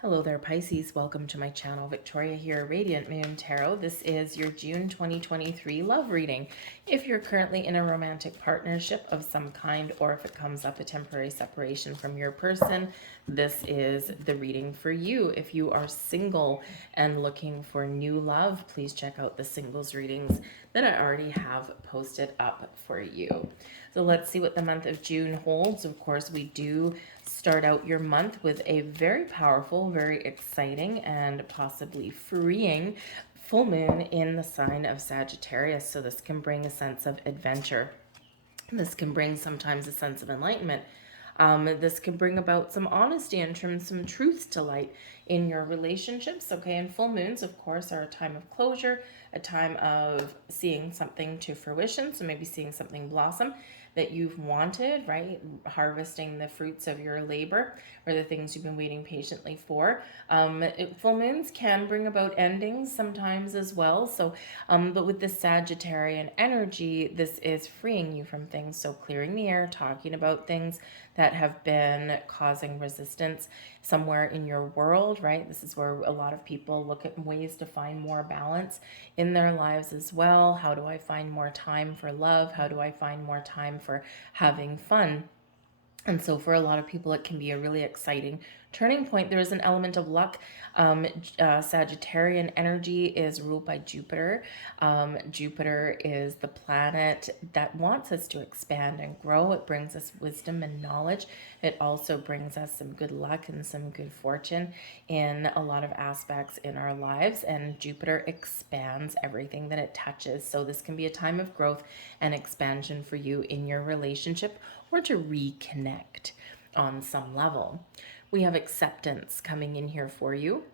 Hello there, Pisces. Welcome to my channel. Victoria here, Radiant Moon Tarot. This is your June 2023 love reading. If you're currently in a romantic partnership of some kind, or if it comes up a temporary separation from your person, this is the reading for you. If you are single and looking for new love, please check out the singles readings that I already have posted up for you. So let's see what the month of June holds. Of course, we do start out your month with a very powerful, very exciting, and possibly freeing full moon in the sign of Sagittarius. So this can bring a sense of adventure. This can bring sometimes a sense of enlightenment. This can bring about some honesty and some truths to light in your relationships. Okay, and full moons, of course, are a time of closure, a time of seeing something to fruition. So maybe seeing something blossom that you've wanted, right? Harvesting the fruits of your labor or the things you've been waiting patiently for. Full moons can bring about endings sometimes as well. So, but with the Sagittarian energy, this is freeing you from things. So clearing the air, talking about things that have been causing resistance somewhere in your world, right? This is where a lot of people look at ways to find more balance in their lives as well. How do I find more time for love? How do I find more time for having fun? And so for a lot of people, it can be a really exciting turning point. There is an element of luck. Sagittarian energy is ruled by Jupiter. Jupiter is the planet that wants us to expand and grow. It brings us wisdom and knowledge. It also brings us some good luck and some good fortune in a lot of aspects in our lives. And Jupiter expands everything that it touches. So this can be a time of growth and expansion for you in your relationship, or to reconnect on some level. We have acceptance coming in here for you.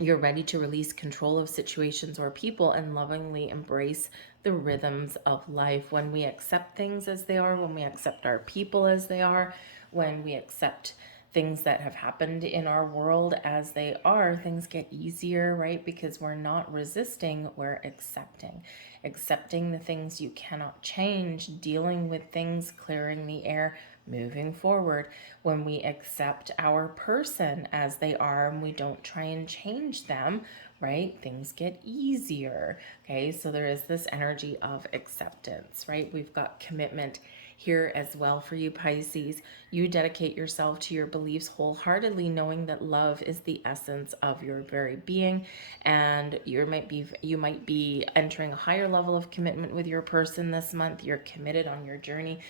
You're ready to release control of situations or people and lovingly embrace the rhythms of life. When we accept things as they are, when we accept our people as they are, when we accept things that have happened in our world as they are, things get easier, right? Because we're not resisting, we're accepting. Accepting the things you cannot change, dealing with things, clearing the air, moving forward. When we accept our person as they are and we don't try and change them, right, things get easier. Okay, so there is this energy of acceptance, right? We've got commitment here as well for you, Pisces. You dedicate yourself to your beliefs wholeheartedly, knowing that love is the essence of your very being, and you might be entering a higher level of commitment with your person this month. You're committed on your journey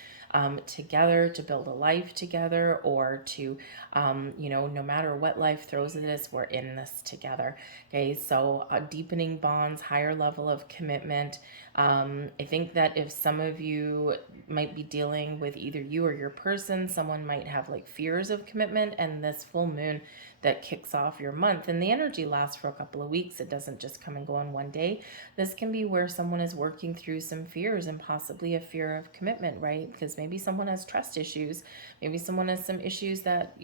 together to build a life together, or to no matter what life throws at us, we're in this together. Okay, so deepening bonds, higher level of commitment. I think that if some of you might be dealing with either you or your person, someone might have like fears of commitment, and this full moon that kicks off your month, and the energy lasts for a couple of weeks. It doesn't just come and go in one day. This can be where someone is working through some fears and possibly a fear of commitment, right? Because maybe someone has trust issues. Maybe someone has some issues that,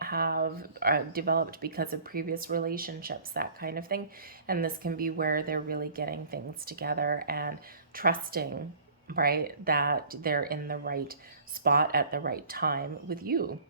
have developed because of previous relationships, that kind of thing. And this can be where they're really getting things together and trusting, right, that they're in the right spot at the right time with you.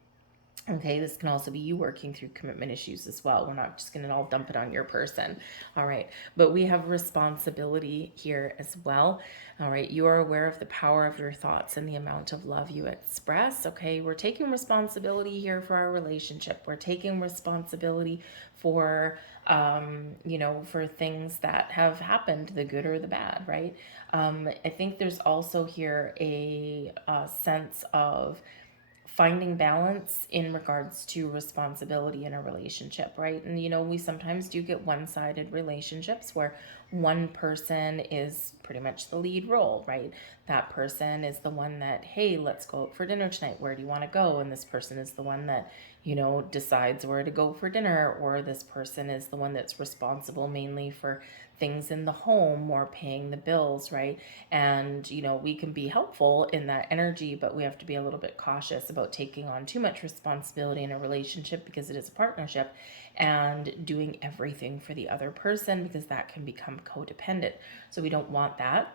Okay, this can also be you working through commitment issues as well. We're not just going to all dump it on your person. All right, but we have responsibility here as well. All right, you are aware of the power of your thoughts and the amount of love you express. Okay, we're taking responsibility here for our relationship. We're taking responsibility for, for things that have happened, the good or the bad, right? I think there's also here a sense of finding balance in regards to responsibility in a relationship, right? And we sometimes do get one-sided relationships where one person is pretty much the lead role, right? That person is the one that, hey, let's go out for dinner tonight. Where do you want to go? And this person is the one that, decides where to go for dinner, or this person is the one that's responsible mainly for things in the home or paying the bills, right? And, we can be helpful in that energy, but we have to be a little bit cautious about taking on too much responsibility in a relationship, because it is a partnership, and doing everything for the other person, because that can become codependent. So we don't want that.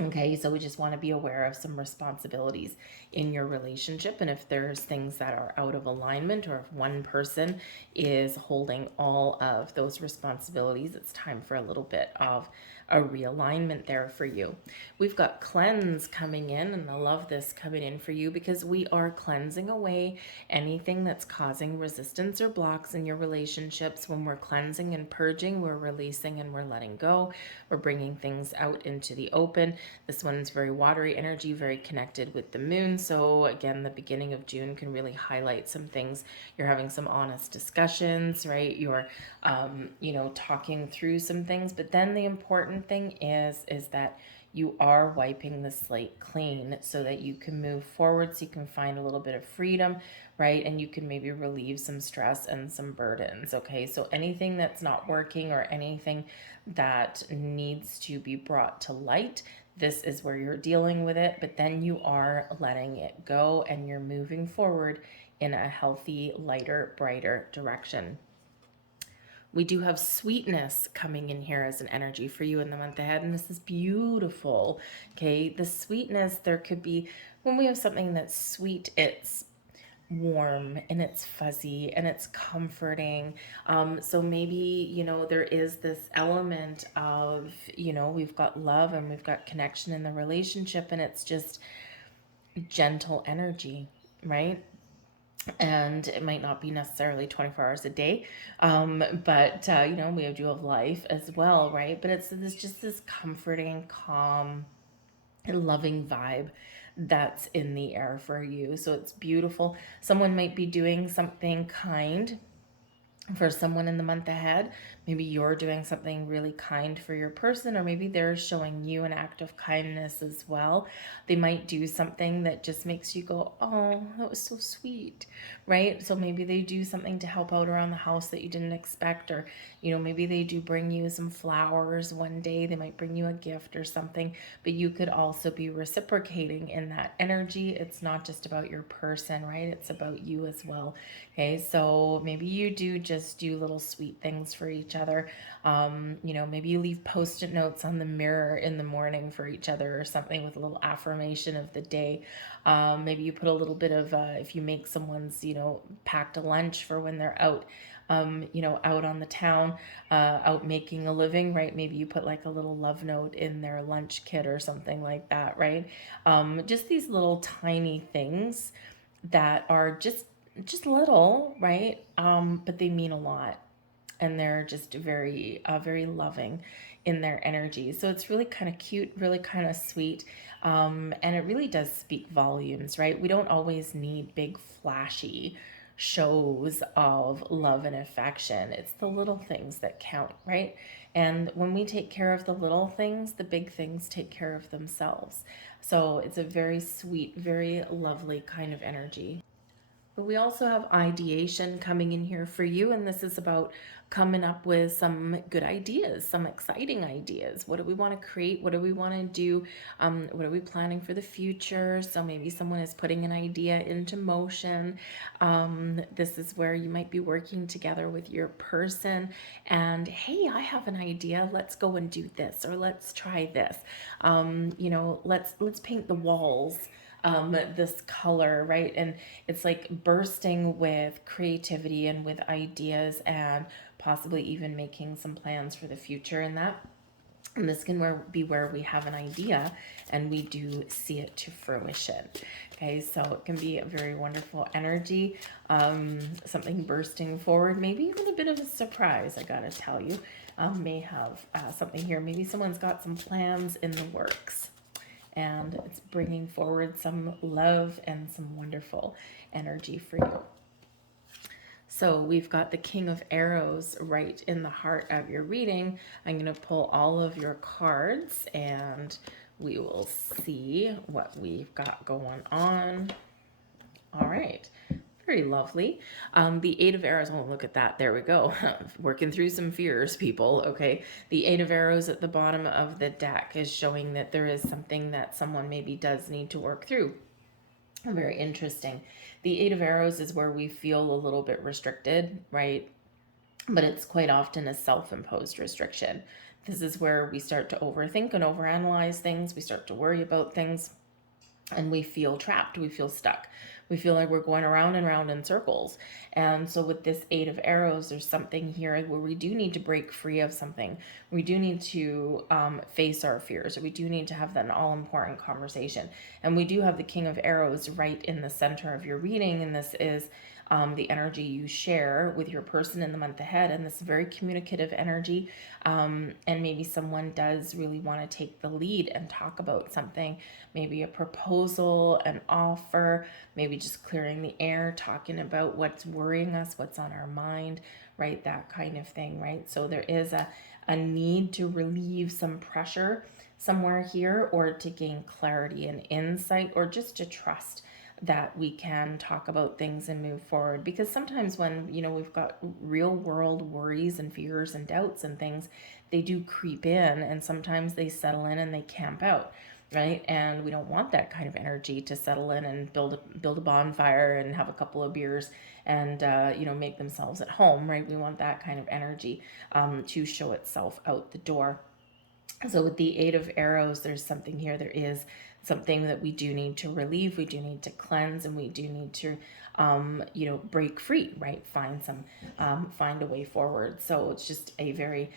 Okay, so we just want to be aware of some responsibilities in your relationship. And if there's things that are out of alignment, or if one person is holding all of those responsibilities, it's time for a little bit of a realignment there for you. We've got cleanse coming in, and I love this coming in for you because we are cleansing away anything that's causing resistance or blocks in your relationships. When we're cleansing and purging, we're releasing and we're letting go. We're bringing things out into the open. This one's very watery energy, very connected with the moon. So again, the beginning of June can really highlight some things. You're having some honest discussions, right? You're, talking through some things. But then the important thing is that you are wiping the slate clean so that you can move forward, so you can find a little bit of freedom, right? And you can maybe relieve some stress and some burdens, okay? So anything that's not working or anything that needs to be brought to light, this is where you're dealing with it, but then you are letting it go and you're moving forward in a healthy, lighter, brighter direction. We do have sweetness coming in here as an energy for you in the month ahead, and this is beautiful. Okay, the sweetness, there could be, when we have something that's sweet, it's warm and it's fuzzy and it's comforting. So maybe, there is this element of, we've got love and we've got connection in the relationship, and it's just gentle energy, right? And it might not be necessarily 24 hours a day, but we do have life as well, right? But it's this comforting, calm, and loving vibe that's in the air for you. So it's beautiful. Someone might be doing something kind for someone in the month ahead. Maybe you're doing something really kind for your person, or maybe they're showing you an act of kindness as well. They might do something that just makes you go, oh, that was so sweet, right? So maybe they do something to help out around the house that you didn't expect, or, maybe they do bring you some flowers one day. They might bring you a gift or something, but you could also be reciprocating in that energy. It's not just about your person, right? It's about you as well. Okay, so maybe you just do little sweet things for each other. Maybe you leave post-it notes on the mirror in the morning for each other, or something with a little affirmation of the day. Maybe you put a little bit of, if you make someone's, packed a lunch for when they're out, out on the town, out making a living, right? Maybe you put like a little love note in their lunch kit or something like that, right? Just these little tiny things that are just little, right? But they mean a lot, and they're just very, very loving in their energy. So it's really kind of cute, really kind of sweet, and it really does speak volumes, right? We don't always need big, flashy shows of love and affection. It's the little things that count, right? And when we take care of the little things, the big things take care of themselves. So it's a very sweet, very lovely kind of energy. But we also have ideation coming in here for you, and this is about coming up with some good ideas, some exciting ideas. What do we want to create? What do we want to do? What are we planning for the future? So maybe someone is putting an idea into motion. This is where you might be working together with your person, and hey, I have an idea. Let's go and do this, or let's try this. Let's paint the walls this color, right? And it's like bursting with creativity and with ideas, and possibly even making some plans for the future in that. And this can be where we have an idea and we do see it to fruition. Okay, so it can be a very wonderful energy, something bursting forward, maybe even a bit of a surprise, I gotta tell you. May have something here. Maybe someone's got some plans in the works, and it's bringing forward some love and some wonderful energy for you. So we've got the King of Arrows right in the heart of your reading. I'm going to pull all of your cards and we will see what we've got going on. All right. Very lovely. The Eight of Arrows, oh, look at that. There we go. Working through some fears, people. Okay. The Eight of Arrows at the bottom of the deck is showing that there is something that someone maybe does need to work through. Very interesting. The Eight of Arrows is where we feel a little bit restricted, right? But it's quite often a self-imposed restriction. This is where we start to overthink and overanalyze things. We start to worry about things, and we feel trapped. We feel stuck. We feel like we're going around and around in circles. And so with this Eight of Arrows, there's something here where we do need to break free of something. We do need to face our fears, or we do need to have that all-important conversation. And we do have the King of Arrows right in the center of your reading, and this is the energy you share with your person in the month ahead, and this very communicative energy. And maybe someone does really want to take the lead and talk about something, maybe a proposal, an offer, maybe just clearing the air, talking about what's worrying us, what's on our mind, right? That kind of thing, right? So there is a need to relieve some pressure somewhere here, or to gain clarity and insight, or just to trust that we can talk about things and move forward. Because sometimes when, we've got real world worries and fears and doubts and things, they do creep in, and sometimes they settle in and they camp out, right? And we don't want that kind of energy to settle in and build a bonfire and have a couple of beers and make themselves at home, right? We want that kind of energy to show itself out the door. So with the Eight of Arrows, there's something here. There is something that we do need to relieve. We do need to cleanse, and we do need to, break free, right? Find a way forward. So it's just a very,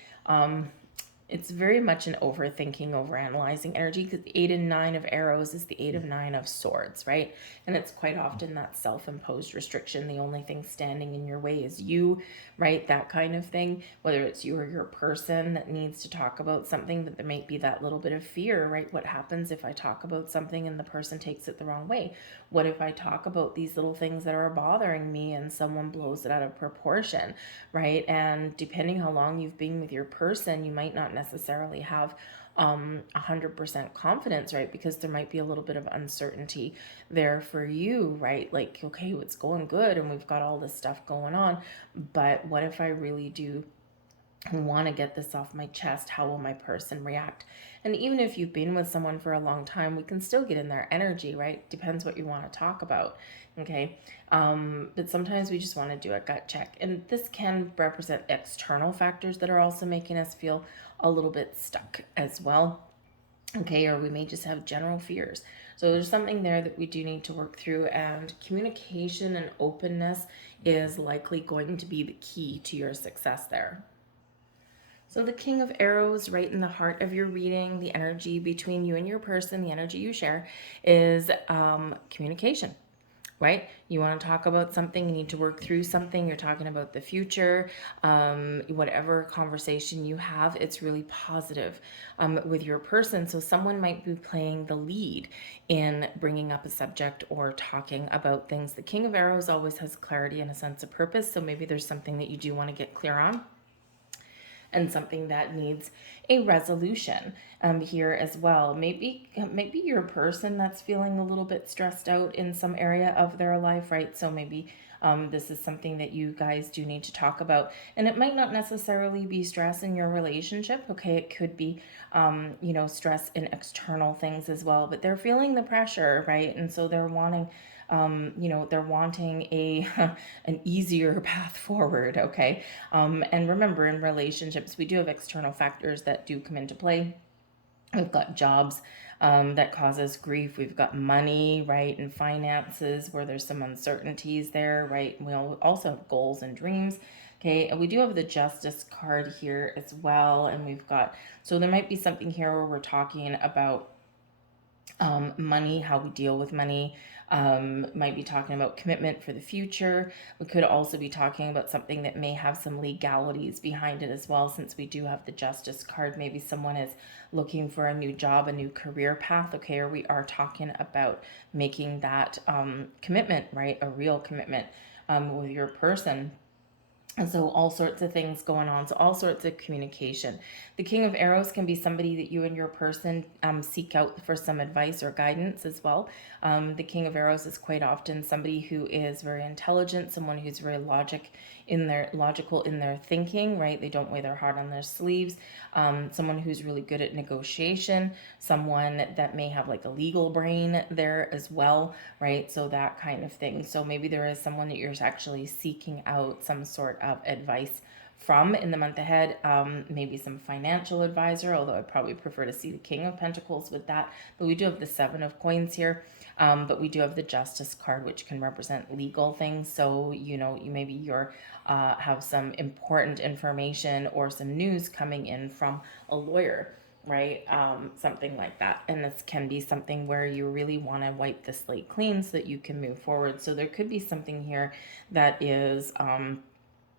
it's very much an overthinking, overanalyzing energy, because the 8 and 9 of Arrows is the 8 of 9 of Swords, right? And it's quite often that self-imposed restriction. The only thing standing in your way is you, right? That kind of thing, whether it's you or your person that needs to talk about something, that there might be that little bit of fear, right? What happens if I talk about something and the person takes it the wrong way? What if I talk about these little things that are bothering me and someone blows it out of proportion, right? And depending how long you've been with your person, you might not necessarily have 100% confidence, right? Because there might be a little bit of uncertainty there for you, right? Like, okay, it's going good and we've got all this stuff going on, but what if I really do want to get this off my chest? How will my person react? And even if you've been with someone for a long time, we can still get in their energy, right? Depends what you want to talk about, okay? But sometimes we just want to do a gut check, and this can represent external factors that are also making us feel a little bit stuck as well, okay? Or we may just have general fears. So there's something there that we do need to work through, and communication and openness is likely going to be the key to your success there. So the King of Arrows, right in the heart of your reading, the energy between you and your person, the energy you share, is communication, right? You want to talk about something, you need to work through something, you're talking about the future, whatever conversation you have, it's really positive with your person. So someone might be playing the lead in bringing up a subject or talking about things. The King of Arrows always has clarity and a sense of purpose, so maybe there's something that you do want to get clear on, and something that needs a resolution here as well. Maybe you're a person that's feeling a little bit stressed out in some area of their life, right? So maybe this is something that you guys do need to talk about. And it might not necessarily be stress in your relationship, okay? It could be, stress in external things as well, but they're feeling the pressure, right? And so they're wanting they're wanting an easier path forward, okay? And remember, in relationships, we do have external factors that do come into play. We've got jobs that causes grief. We've got money, right, and finances where there's some uncertainties there, right? We also have goals and dreams. Okay, and we do have the Justice card here as well, and we've got, so there might be something here where we're talking about money, how we deal with money. Might be talking about commitment for the future. We could also be talking about something that may have some legalities behind it as well, since we do have the Justice card. Maybe someone is looking for a new job, a new career path, okay, or we are talking about making that commitment, right, a real commitment with your person. And so all sorts of things going on. So all sorts of communication. The King of Arrows can be somebody that you and your person seek out for some advice or guidance as well. The King of Arrows is quite often somebody who is very intelligent, someone who's very logical in their thinking, right? They don't wear their heart on their sleeves. Someone who's really good at negotiation, someone that may have like a legal brain there as well, right? So that kind of thing. So maybe there is someone that you're actually seeking out some sort of advice from in the month ahead. Maybe some financial advisor, although I'd probably prefer to see the King of Pentacles with that. But we do have the Seven of Coins here. But we do have the Justice card, which can represent legal things. So, you know, you're have some important information or some news coming in from a lawyer, right? Something like that. And this can be something where you really want to wipe the slate clean so that you can move forward. So there could be something here that is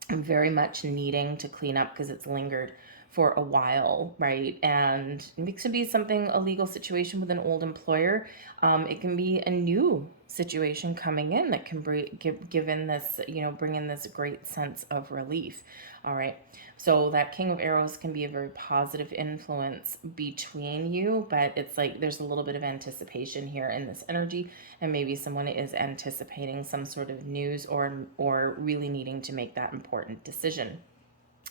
very much needing to clean up because it's lingered for a while, right? And it could be something, a legal situation with an old employer. It can be a new situation coming in that can give in this, you know, bring in this great sense of relief. All right. So that King of Arrows can be a very positive influence between you, but it's like there's a little bit of anticipation here in this energy, and maybe someone is anticipating some sort of news or really needing to make that important decision.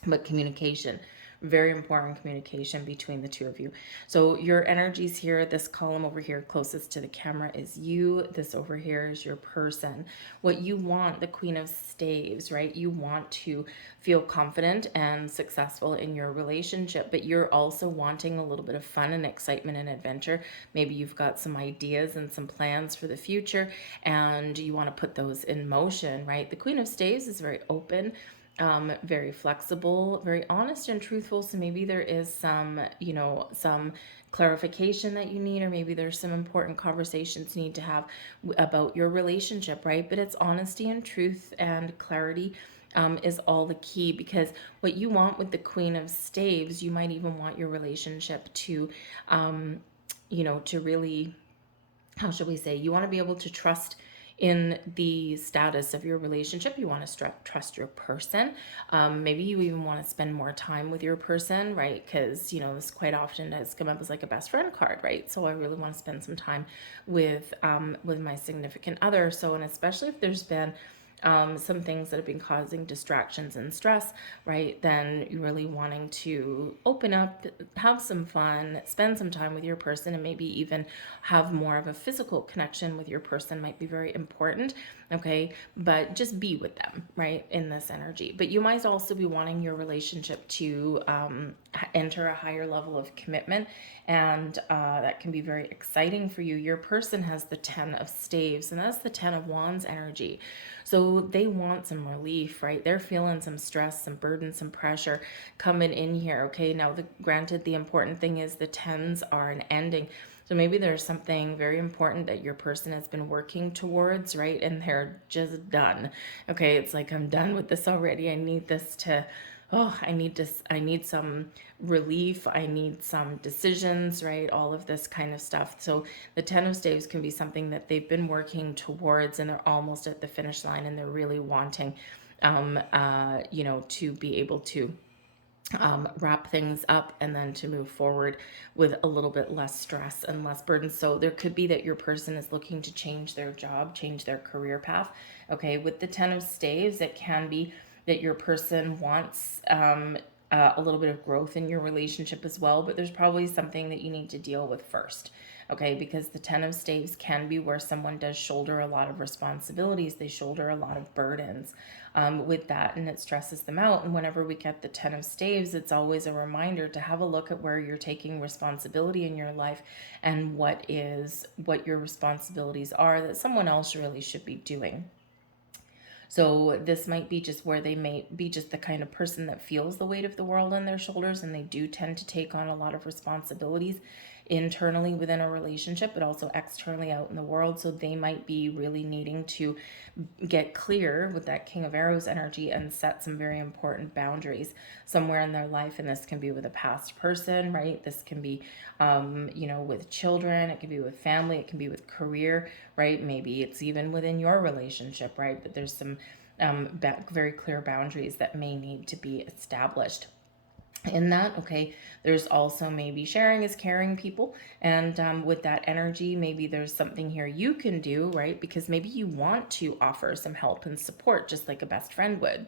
But communication, very important communication between the two of you. So your energies here, this column over here closest to the camera is you. This over here is your person. What you want, the Queen of Staves, right? You want to feel confident and successful in your relationship, but you're also wanting a little bit of fun and excitement and adventure. Maybe you've got some ideas and some plans for the future and you want to put those in motion, right? The Queen of Staves is very open, very flexible, very honest and truthful. So maybe there is some, you know, some clarification that you need, or maybe there's some important conversations you need to have about your relationship, right? But it's honesty and truth and clarity is all the key, because what you want with the Queen of Staves, you might even want your relationship to, you know, to really, how should we say, you want to be able to trust in the status of your relationship. You want to trust your person. Maybe you even want to spend more time with your person, right? Because, you know, this quite often has come up as like a best friend card, right? So I really want to spend some time with my significant other. So, and especially if there's been some things that have been causing distractions and stress, right? Then you're really wanting to open up, have some fun, spend some time with your person, and maybe even have more of a physical connection with your person might be very important, okay? But just be with them, right, in this energy. But you might also be wanting your relationship to enter a higher level of commitment, and that can be very exciting for you. Your person has the 10 of Staves, and that's the 10 of Wands energy. So they want some relief, right? They're feeling some stress, some burden, some pressure coming in here, okay? Now, granted, the important thing is the 10s are an ending. So maybe there's something very important that your person has been working towards, right? And they're just done. Okay, it's like, I'm done with this already. I need this to, I need some relief. I need some decisions, right? All of this kind of stuff. So the 10 of Staves can be something that they've been working towards and they're almost at the finish line, and they're really wanting, you know, to be able to wrap things up and then to move forward with a little bit less stress and less burden. So there could be that your person is looking to change their job, change their career path. Okay, with the 10 of Staves, it can be that your person wants a little bit of growth in your relationship as well, but there's probably something that you need to deal with first. Okay, because the 10 of Staves can be where someone does shoulder a lot of responsibilities. They shoulder a lot of burdens with that, and it stresses them out. And whenever we get the 10 of Staves, it's always a reminder to have a look at where you're taking responsibility in your life and what your responsibilities are that someone else really should be doing. So this might be just where they may be just the kind of person that feels the weight of the world on their shoulders, and they do tend to take on a lot of responsibilities internally within a relationship, but also externally out in the world. So they might be really needing to get clear with that King of Arrows energy and set some very important boundaries somewhere in their life. And this can be with a past person, right? This can be, you know, with children. It can be with family. It can be with career, right? Maybe it's even within your relationship, right? But there's some very clear boundaries that may need to be established in that. Okay, there's also maybe sharing is caring people, and with that energy, maybe there's something here you can do, right? Because maybe you want to offer some help and support just like a best friend would,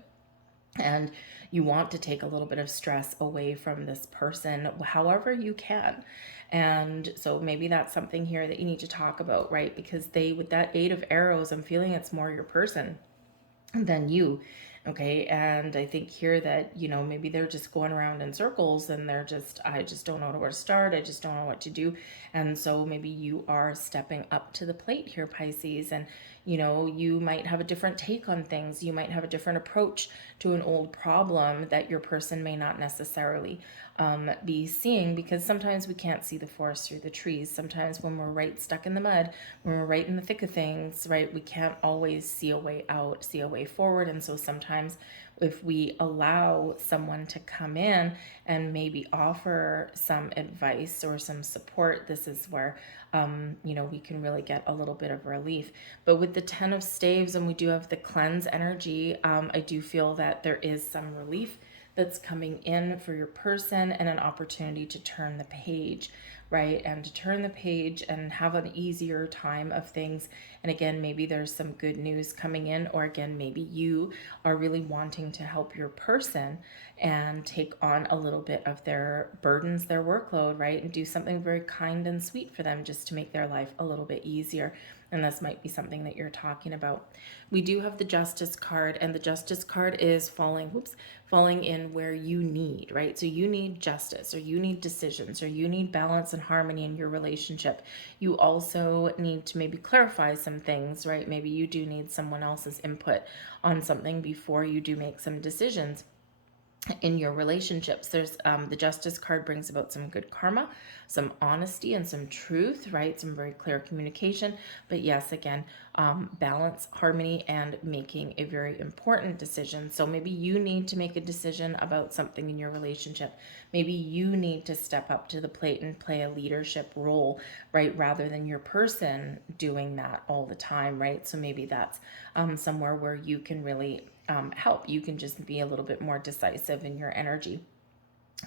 and you want to take a little bit of stress away from this person however you can. And so maybe that's something here that you need to talk about, right? Because with that 8 of Arrows, I'm feeling it's more your person than you. Okay, and I think here that, maybe they're just going around in circles and I just don't know where to start. I just don't know what to do. And so maybe you are stepping up to the plate here, Pisces, and, you might have a different take on things. You might have a different approach to an old problem that your person may not necessarily be seeing, because sometimes we can't see the forest through the trees. Sometimes when we're right stuck in the mud, when we're right in the thick of things, right, we can't always see a way out, see a way forward. And so sometimes if we allow someone to come in and maybe offer some advice or some support, this is where we can really get a little bit of relief. But with the 10 of staves, and we do have the cleanse energy, I do feel that there is some relief that's coming in for your person, and an opportunity to turn the page, right? And to turn the page and have an easier time of things. And again, maybe there's some good news coming in, or again, maybe you are really wanting to help your person and take on a little bit of their burdens, their workload, right? And do something very kind and sweet for them just to make their life a little bit easier. And this might be something that you're talking about. We do have the Justice card, and the Justice card is falling in where you need, right? So you need justice, or you need decisions, or you need balance and harmony in your relationship. You also need to maybe clarify some things, right? Maybe you do need someone else's input on something before you do make some decisions in your relationships. There's the Justice card brings about some good karma, some honesty, and some truth, right? Some very clear communication. But yes, again, balance, harmony, and making a very important decision. So maybe you need to make a decision about something in your relationship. Maybe you need to step up to the plate and play a leadership role, right? Rather than your person doing that all the time, right? So maybe that's somewhere where you can really help. You can just be a little bit more decisive in your energy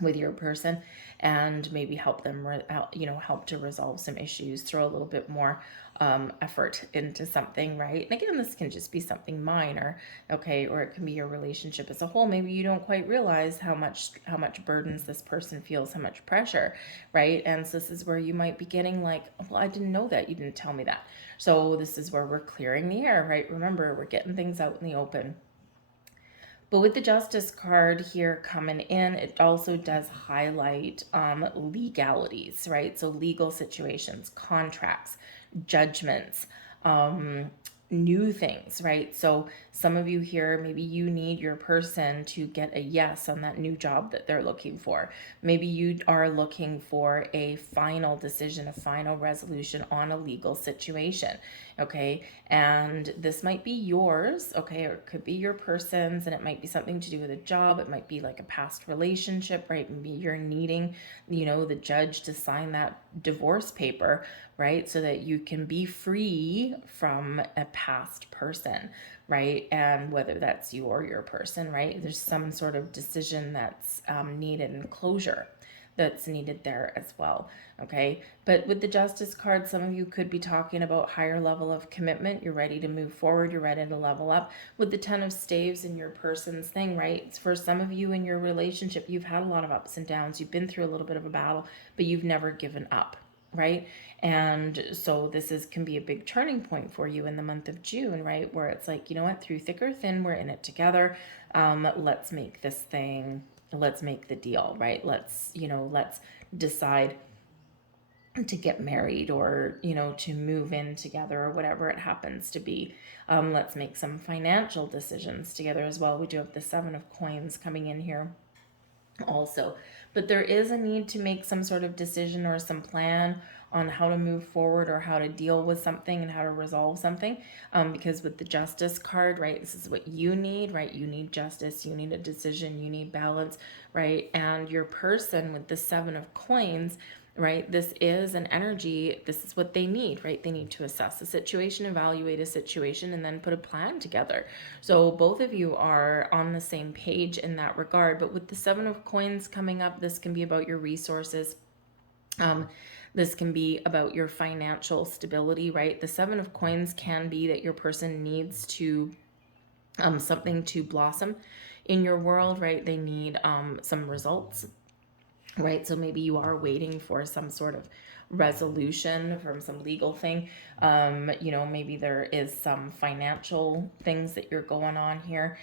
with your person, and maybe help them, help to resolve some issues, throw a little bit more effort into something, right? And again, this can just be something minor, okay, or it can be your relationship as a whole. Maybe you don't quite realize how much burdens this person feels, how much pressure, right? And so this is where you might be getting like, well, I didn't know that, you didn't tell me that. So this is where we're clearing the air, right? Remember, we're getting things out in the open. But with the Justice card here coming in, it also does highlight legalities, right? So legal situations, contracts, judgments, new things, right? So some of you here, maybe you need your person to get a yes on that new job that they're looking for. Maybe you are looking for a final decision, a final resolution on a legal situation, okay? And this might be yours, okay? Or it could be your person's, and it might be something to do with a job. It might be like a past relationship, right? Maybe you're needing, the judge to sign that divorce paper, right? So that you can be free from a past person, right? And whether that's you or your person, right? There's some sort of decision that's needed, and closure that's needed there as well, okay? But with the Justice card, some of you could be talking about higher level of commitment. You're ready to move forward. You're ready to level up. With the 10 of staves in your person's thing, right? For some of you in your relationship, you've had a lot of ups and downs. You've been through a little bit of a battle, but you've never given up, right? And so this can be a big turning point for you in the month of June, right? Where it's like, you know what, through thick or thin, we're in it together. Let's make this thing, let's make the deal, right? Let's decide to get married, or, to move in together, or whatever it happens to be. Let's make some financial decisions together as well. We do have the 7 of coins coming in here also. But there is a need to make some sort of decision or some plan on how to move forward, or how to deal with something and how to resolve something. Because with the Justice card, right, this is what you need, right? You need justice, you need a decision, you need balance, right? And your person with the 7 of coins, right, this is an energy, this is what they need, right? They need to assess the situation, evaluate a situation, and then put a plan together. So both of you are on the same page in that regard. But with the 7 of coins coming up, this can be about your resources. This can be about your financial stability, right? The 7 of coins can be that your person needs to something to blossom in your world, right? They need some results, right? So maybe you are waiting for some sort of resolution from some legal thing. You know, maybe there is some financial things that you're going on here.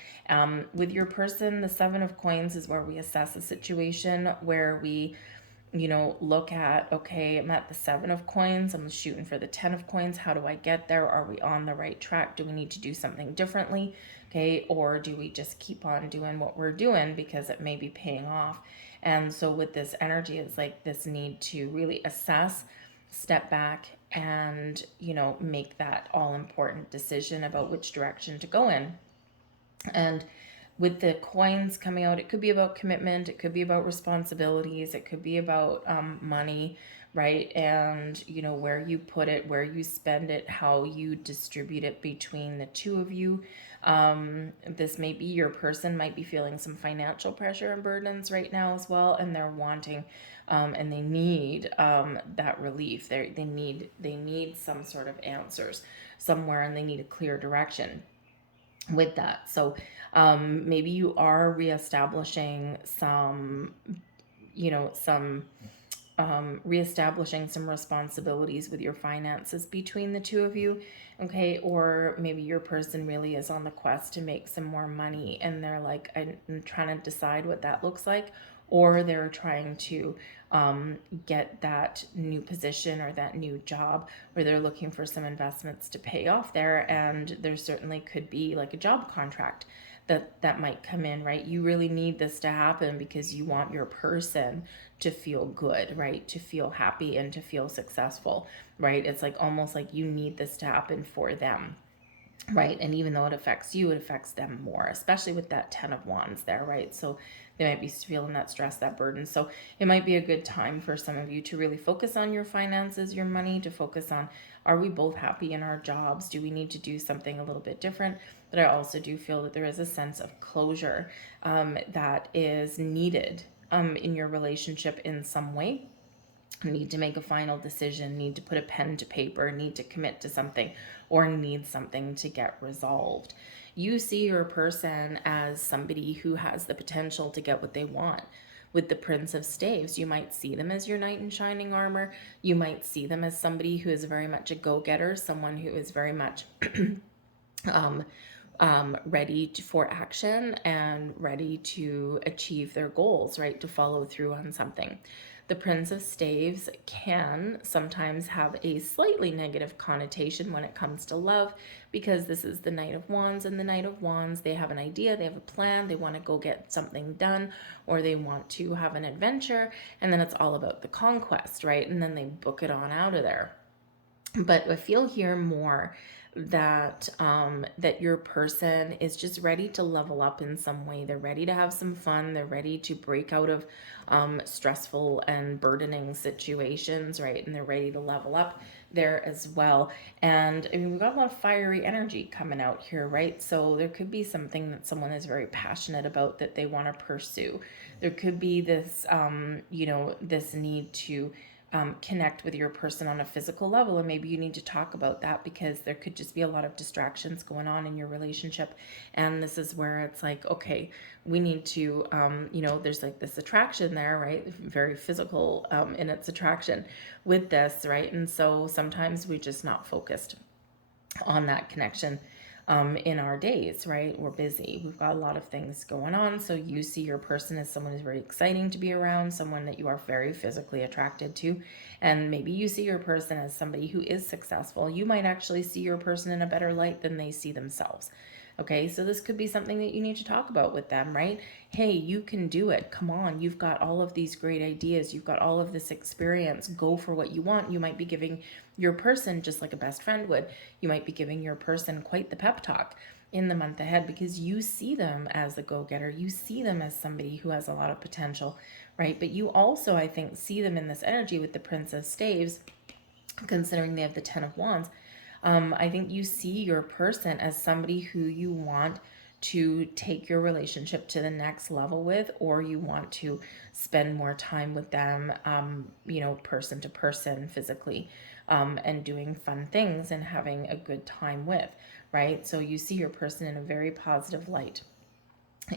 With your person, the Seven of Coins is where we assess a situation, where we, you know, look at, okay, I'm at the Seven of Coins, I'm shooting for the 10 of Coins. How do I get there? Are we on the right track? Do we need to do something differently? Okay, or do we just keep on doing what we're doing because it may be paying off? And so with this energy, it's like this need to really assess, step back, and, you know, make that all important decision about which direction to go in. And with the coins coming out, it could be about commitment, it could be about responsibilities, it could be about money, right? And, you know, where you put it, where you spend it, how you distribute it between the two of you. This may be, your person might be feeling some financial pressure and burdens right now as well, and they're wanting and they need that relief. They need some sort of answers somewhere, and they need a clear direction with that. So maybe you are reestablishing some, you know, reestablishing some responsibilities with your finances between the two of you. Okay, or maybe your person really is on the quest to make some more money, and they're like, I'm trying to decide what that looks like, or they're trying to get that new position or that new job, where they're looking for some investments to pay off there. And there certainly could be like a job contract that might come in, right? You really need this to happen because you want your person to feel good, right? To feel happy and to feel successful, right? It's like almost like you need this to happen for them, right? And even though it affects you, it affects them more, especially with that 10 of Wands there, right? So they might be feeling that stress, that burden. So it might be a good time for some of you to really focus on your finances, your money, to focus on, are we both happy in our jobs? Do we need to do something a little bit different? But I also do feel that there is a sense of closure that is needed in your relationship in some way. Need to make a final decision, need to put a pen to paper, need to commit to something, or need something to get resolved. You see your person as somebody who has the potential to get what they want. With the Prince of Staves, you might see them as your knight in shining armor. You might see them as somebody who is very much a go-getter, someone who is very much ready for action and ready to achieve their goals, right? To follow through on something. The Prince of Staves can sometimes have a slightly negative connotation when it comes to love, because this is the Knight of Wands, and the Knight of Wands, they have an idea, they have a plan, they want to go get something done, or they want to have an adventure, and then it's all about the conquest, right? And then they book it on out of there. But I feel here more that that your person is just ready to level up in some way. They're ready to have some fun. They're ready to break out of stressful and burdening situations, right? And they're ready to level up there as well. And I mean, we've got a lot of fiery energy coming out here, right? So there could be something that someone is very passionate about that they want to pursue. There could be this, you know, this need to connect with your person on a physical level, and maybe you need to talk about that, because there could just be a lot of distractions going on in your relationship. And this is where it's like, okay, we need to you know, there's like this attraction there, right? Very physical in its attraction with this, right? And so sometimes we're just not focused on that connection in our days, right? We're busy. We've got a lot of things going on. So you see your person as someone who's very exciting to be around, someone that you are very physically attracted to. And maybe you see your person as somebody who is successful. You might actually see your person in a better light than they see themselves. Okay, so this could be something that you need to talk about with them, right? Hey, you can do it. Come on, you've got all of these great ideas. You've got all of this experience. Go for what you want. You might be giving your person, just like a best friend would, you might be giving your person quite the pep talk in the month ahead, because you see them as a go-getter. You see them as somebody who has a lot of potential, right? But you also, I think, see them in this energy with the Prince of Staves, considering they have the 10 of Wands. I think you see your person as somebody who you want to take your relationship to the next level with, or you want to spend more time with them, you know, person to person, physically, and doing fun things and having a good time with, right? So you see your person in a very positive light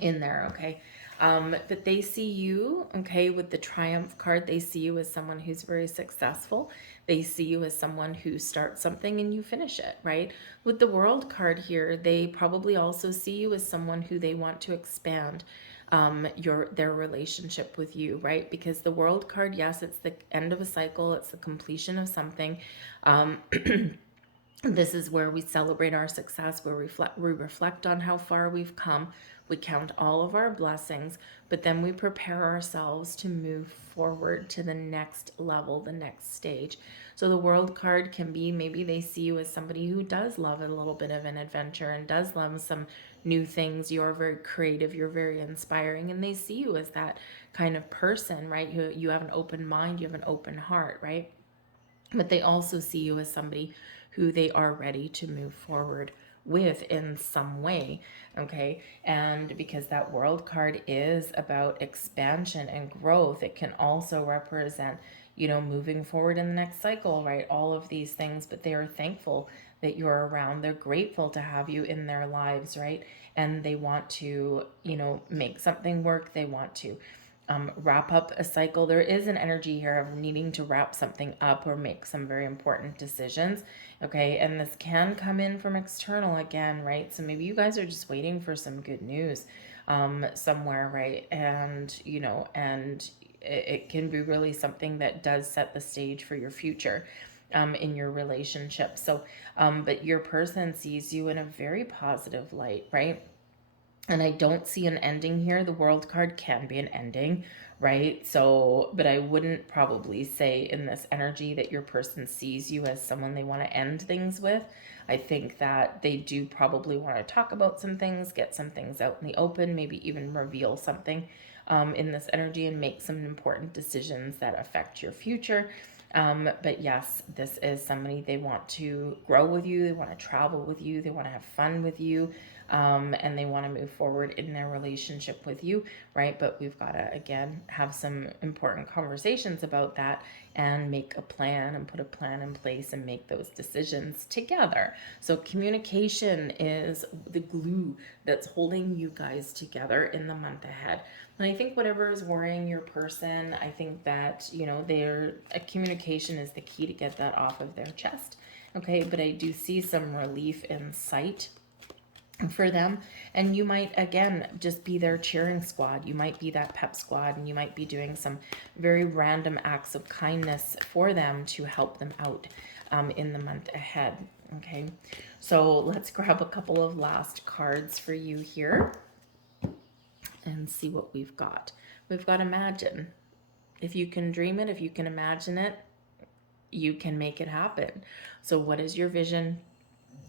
in there, okay? But they see you, okay, with the Triumph card, they see you as someone who's very successful. They see you as someone who starts something and you finish it, right? With the World card here, they probably also see you as someone who they want to expand their relationship with you, right? Because the World card, yes, it's the end of a cycle, it's the completion of something. Um, This is where we celebrate our success, where we reflect on how far we've come. We count all of our blessings, but then we prepare ourselves to move forward to the next level, the next stage. So the World card can be, maybe they see you as somebody who does love a little bit of an adventure and does love some new things. You're very creative, you're very inspiring, and they see you as that kind of person, right? You have an open mind, you have an open heart, right? But they also see you as somebody who they are ready to move forward with in some way. Okay. And because that World card is about expansion and growth, it can also represent, moving forward in the next cycle, right? All of these things, but they are thankful that you're around. They're grateful to have you in their lives, right? And they want to, make something work. They want to wrap up a cycle. There is an energy here of needing to wrap something up or make some very important decisions. Okay. And this can come in from external again, right? So maybe you guys are just waiting for some good news somewhere, right? And, it can be really something that does set the stage for your future. In your relationship. So, but your person sees you in a very positive light, right? And I don't see an ending here. The World card can be an ending, right? So, but I wouldn't probably say in this energy that your person sees you as someone they want to end things with. I think that they do probably want to talk about some things, get some things out in the open, maybe even reveal something in this energy and make some important decisions that affect your future. But yes, this is somebody they want to grow with you, they want to travel with you, they want to have fun with you, and they want to move forward in their relationship with you, right? But we've got to, again, have some important conversations about that and make a plan and put a plan in place and make those decisions together. So communication is the glue that's holding you guys together in the month ahead. And I think whatever is worrying your person, I think that, their communication is the key to get that off of their chest. Okay, but I do see some relief in sight for them, and you might again just be their cheering squad. You might be that pep squad, and you might be doing some very random acts of kindness for them to help them out in the month ahead. Okay, so let's grab a couple of last cards for you here and see what we've got. We've got Imagine. If you can dream it, if you can imagine it, you can make it happen. So what is your vision?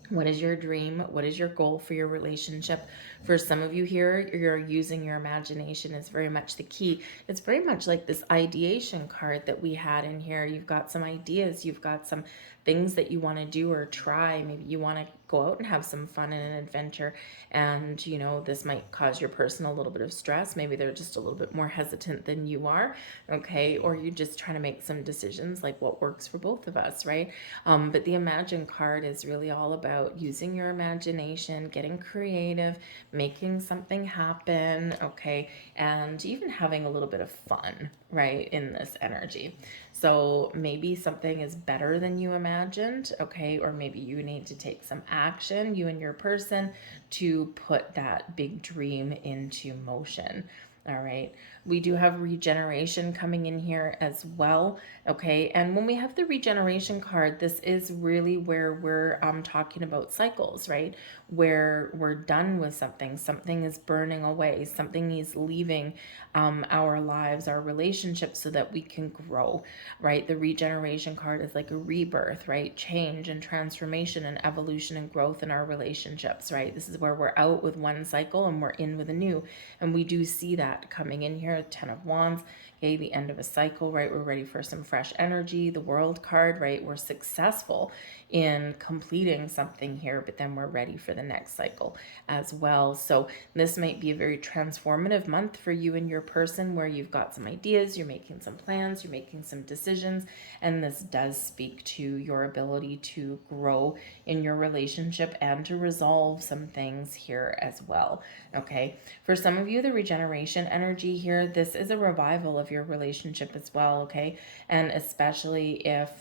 What is your dream? What is your goal for your relationship? For some of you here, you're using your imagination is very much the key. It's very much like this ideation card that we had in here. You've got some ideas, you've got some things that you want to do or try. Maybe you want to go out and have some fun and an adventure. And, this might cause your person a little bit of stress. Maybe they're just a little bit more hesitant than you are. Okay. Or you're just trying to make some decisions like what works for both of us, right? But the Imagine card is really all about using your imagination, getting creative, making something happen, okay, and even having a little bit of fun, right, in this energy. So maybe something is better than you imagined, okay, or maybe you need to take some action, you and your person, to put that big dream into motion. All right. We do have regeneration coming in here as well. Okay. And when we have the regeneration card, this is really where we're talking about cycles, right? Where we're done with something, something is burning away, something is leaving our lives, our relationships, so that we can grow, right? The regeneration card is like a rebirth, right? Change and transformation and evolution and growth in our relationships, right? This is where we're out with one cycle and we're in with a new. And we do see that coming in here, 10 of Wands, okay, the end of a cycle, right? We're ready for some fresh energy. The World card, right? We're successful in completing something here, but then we're ready for the next cycle as well. So this might be a very transformative month for you and your person, where you've got some ideas, you're making some plans, you're making some decisions, and this does speak to your ability to grow in your relationship and to resolve some things here as well. Okay, for some of you, the regeneration regeneration energy here. This is a revival of your relationship as well, okay? And especially if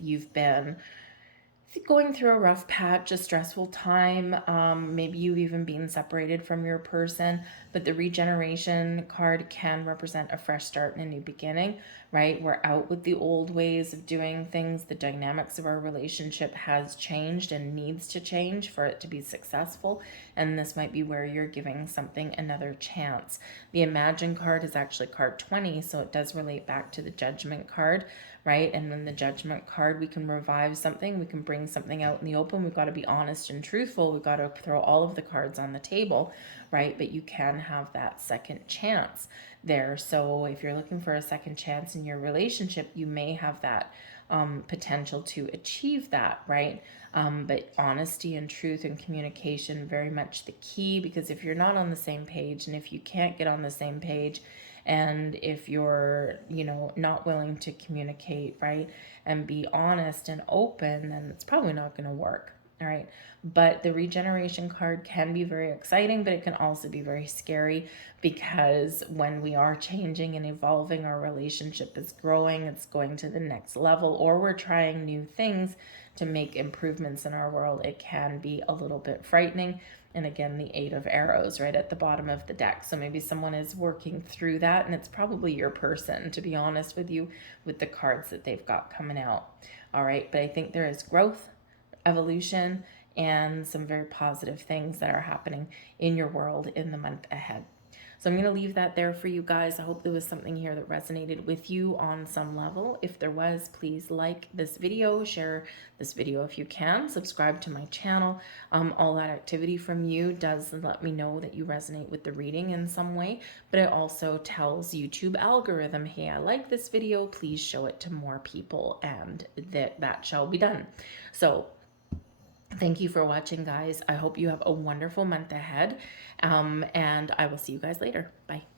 you've been going through a rough patch, a stressful time, maybe you've even been separated from your person, but the regeneration card can represent a fresh start and a new beginning, right? We're out with the old ways of doing things. The dynamics of our relationship has changed and needs to change for it to be successful, and this might be where you're giving something another chance. The Imagine card is actually card 20, so it does relate back to the Judgment card, right? And then the Judgment card, we can revive something, we can bring something out in the open. We've got to be honest and truthful. We've got to throw all of the cards on the table, right? But you can have that second chance there. So if you're looking for a second chance in your relationship, you may have that potential to achieve that, right? But honesty and truth and communication, very much the key, because if you're not on the same page, and if you can't get on the same page, and if you're, not willing to communicate, right, and be honest and open, then it's probably not going to work. All right. But the regeneration card can be very exciting, but it can also be very scary, because when we are changing and evolving, our relationship is growing, it's going to the next level, or we're trying new things to make improvements in our world, it can be a little bit frightening. And again, the 8 of Arrows right at the bottom of the deck. So maybe someone is working through that, and it's probably your person, to be honest with you, with the cards that they've got coming out. All right. But I think there is growth, evolution, and some very positive things that are happening in your world in the month ahead. So I'm going to leave that there for you guys. I hope there was something here that resonated with you on some level. If there was, please like this video, share this video if you can, subscribe to my channel. All that activity from you does let me know that you resonate with the reading in some way, but it also tells YouTube algorithm, hey, I like this video, please show it to more people, and that shall be done. So thank you for watching, guys. I hope you have a wonderful month ahead, and I will see you guys later. Bye.